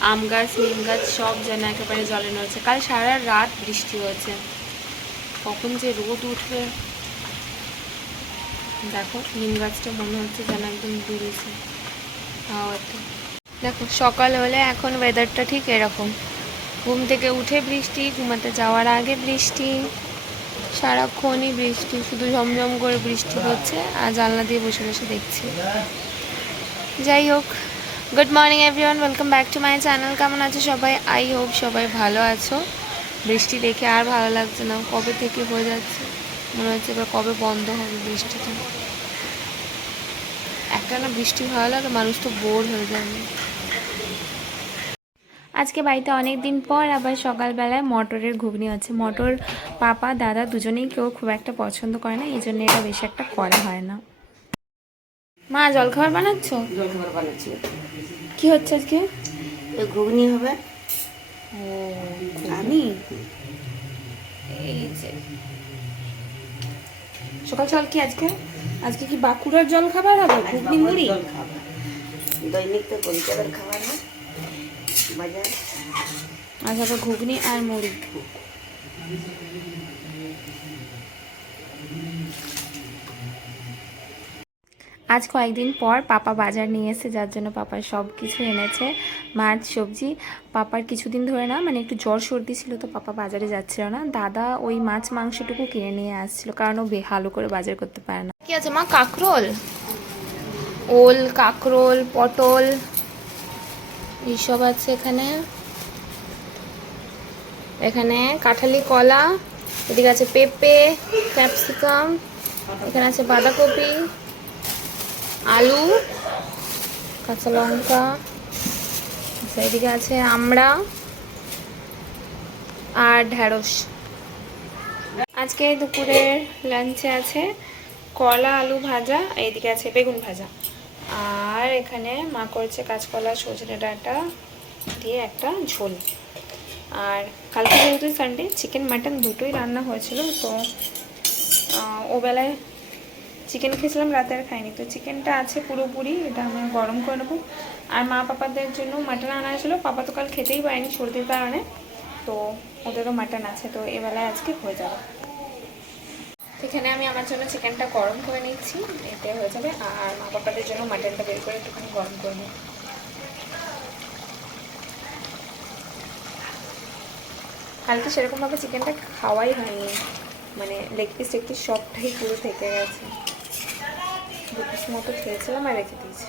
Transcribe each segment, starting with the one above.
আম গাছ, নিম গাছ সব যেন একেবারে জলে নড়ছে। কাল সারা রাত বৃষ্টি হয়েছে। কখন যে রোদ উঠবে। দেখো, নিম গাছটা মনে হচ্ছে যেন একদম ডুবেছে। হাওয়াতে দেখো, সকাল হলে এখন ওয়েদারটা ঠিক এরকম। ঘুম থেকে উঠে বৃষ্টি, ঘুমাতে যাওয়ার আগে বৃষ্টি। সারাক্ষণই বৃষ্টি, শুধু ঝমঝম করে বৃষ্টি হচ্ছে। আর জানলা দিয়ে বসে বসে দেখছি। যাই হোক good morning everyone welcome back to my channel কেমন আছো সবাই? আই হোপ সবাই ভালো আছো। বৃষ্টি দেখে আর ভালো লাগছে না। কবে থেকে হয়ে যাচ্ছে? মনে হচ্ছে এবার কবে বন্ধ হবে বৃষ্টিটা। একটা না বৃষ্টি ভালো লাগে, মানুষ তো বোর হয়ে যাবে আজকে বাড়িতে অনেক দিন পর আবার সকালবেলায় মটরের ঘুগনি আছে মটর পাপা, দাদা দুজনেই কেউ খুব একটা পছন্দ করে না, এই জন্য এটা বেশি একটা করা হয় না। মা জলখাবার বানাচ্ছ? জলখাবার বানাচ্ছি। কি হচ্ছে আজকে? ঘুগনি হবে। ও ঘুগনি? এই যে। সকাল সকাল কি আজকে? আজকে কি বাঁকুড়ার জল খাবার হবে ঘুগনি মুড়ি? দৈনিক তো পরিচালের খাবার হয় বাজার? আজ হবে ঘুগনি আর মুড়ি। আজ কয়েকদিন পর পাপা বাজার নিয়ে এসেছে, যার জন্য পাপা সব কিছু এনেছে, মাছ, সবজি। পাপার কিছুদিন ধরে না মানে একটু জ্বর সর্দি ছিল তো পাপা বাজারে যাচ্ছিল না। দাদা ওই মাছ, মাংসটুকু কিনে নিয়ে আসছিল, কারণ ও বে- ভালো করে বাজার করতে পারে না। কি আছে মা? কাঁকরোল? ওল, কাঁকরোল, পটল, এইসব আছে এখানে। এখানে কাঁঠালি, কলা, এদিকে আছে পেঁপে, ক্যাপসিকাম, এখানে আছে বাঁধাকপি। আলু কাঁচা লঙ্কা এদিকে আছে আমড়া আর ঢ্যাঁড়স আজকে দুপুরের লাঞ্চে আছে কলা আলু ভাজা এইদিকে আছে বেগুন ভাজা। আর এখানে মা করছে কাঁচকলা সজনে ডাঁটা দিয়ে একটা ঝোল। আর কালকে যেহেতু সানডে চিকেন মাটন দুটোই রান্না হয়েছিল তো আহ, ও বেলায় চিকেন খেয়েছিলাম, রাতে আর খাইনি। তো চিকেনটা আছে পুরোপুরি, এটা আমি গরম করে নেব। আর মা পাপাদের জন্য মাটন আনা হয়েছিল। পাপা তো কাল খেতেই পারেনি, সর্দির কারণে। তো ওদেরও মাটন আছে, তো এবেলায় আজকে হয়ে যাবে। এখানে আমি আমার জন্য চিকেনটা গরম করে নিচ্ছি, এতে হয়ে যাবে। আর মা পাপাদের জন্য মাটনটা বের করে একটুখানি গরম করে নিই কালকে সেরকমভাবে চিকেনটা খাওয়াই হয়নি। মানে লেগ পিস পিস সবটাই পুরো থেকে গেছে। মতো খেয়েছিলাম আর রেখে দিয়েছি।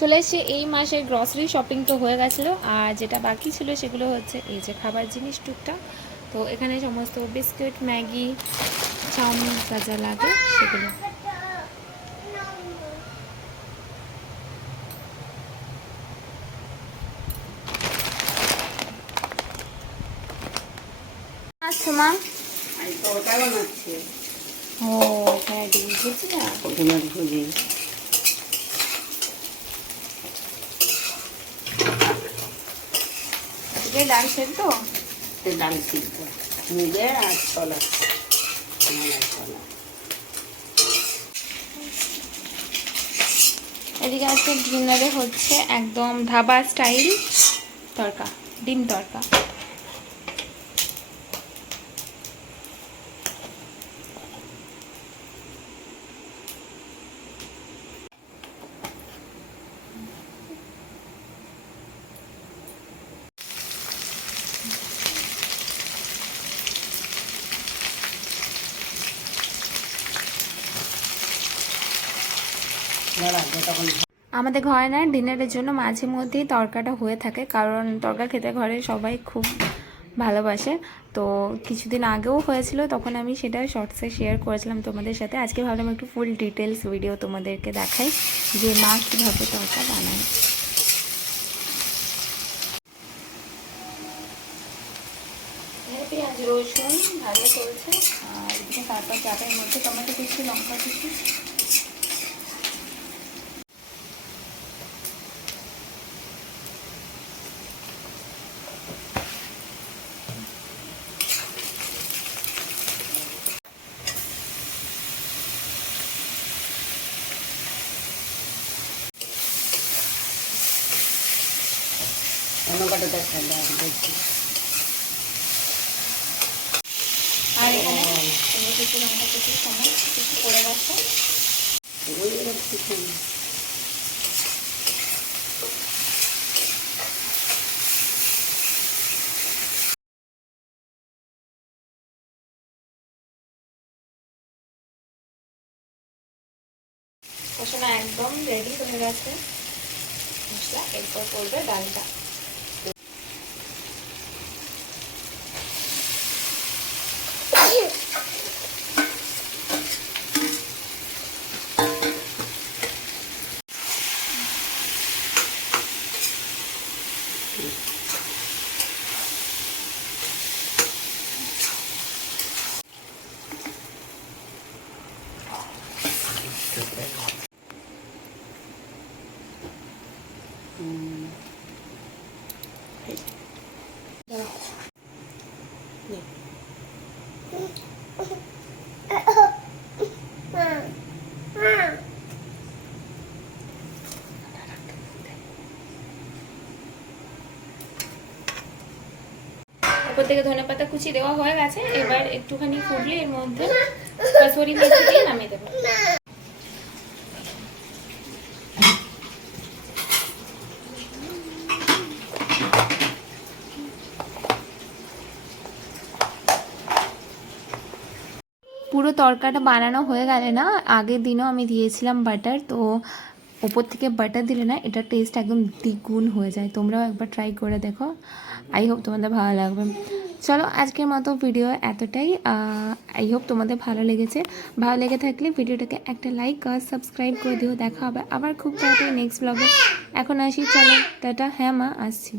চলে এসেছি, এই মাসের গ্রসারি শপিং তো হয়ে গেছিল, আর যেটা বাকি ছিল সেগুলো হচ্ছে এই যে খাবার জিনিস টুকটাক। তো এখানে সমস্ত বিস্কুট ম্যাগি চাউমিন যা যা লাগে সেগুলো। আচ্ছা ও হ্যাঁ ডাল সিদ্ধ মুগের আর ছোলা। এদিকে আজকে ডিনারে হচ্ছে একদম ধাবা স্টাইল তরকা, ডিম তরকা। আমাদের ঘরে না ডিনারের জন্য মাঝে মধ্যেই তরকাটা হয়ে থাকে, কারণ তরকা খেতে ঘরে সবাই খুব ভালোবাসে। তো কিছুদিন আগেও হয়েছিল, তখন আমি সেটা শর্টসে শেয়ার করেছিলাম তোমাদের সাথে। আজকে ভাবলাম একটু ফুল ডিটেলস ভিডিও তোমাদেরকে দেখাই, যে মা কীভাবে তরকা বানায়। পেঁয়াজ, রসুন ভালো করেছে, আর এদিকে তারপর চাটের মধ্যে টমেটো কিছু লঙ্কা কুচি আর এখানে কিছু করে না। একদম রেডি হয়ে গেছে মশলা এরপর করবে ডালটা হুম। এই। নে। উপর থেকে ধনে পাতা কুচি দেওয়া হয়ে গেছে, এবার একটুখানি ফুটলে এর মধ্যে কাসুরি মেথি দিয়ে নামিয়ে দেবো। পুরো তরকাটা বানানো হয়ে গেলে না, আগের দিনও আমি দিয়েছিলাম বাটার, তো ওপর থেকে বাটার দিলে না, এটা টেস্ট একদম দ্বিগুণ হয়ে যায়। তোমরাও একবার ট্রাই করে দেখো। আই হোপ তোমাদের ভালো লাগবে। চলো, আজকের মতো ভিডিও এতটাই। আই হোপ তোমাদের ভালো লেগেছে। ভালো লেগে থাকলে ভিডিওটাকে একটা লাইক আর সাবস্ক্রাইব করে দিও। দেখা হবে আবার খুব তাড়াতাড়ি নেক্সট ব্লগে এখন আসি, চলো, টাটা হ্যাঁ মা, আসছি।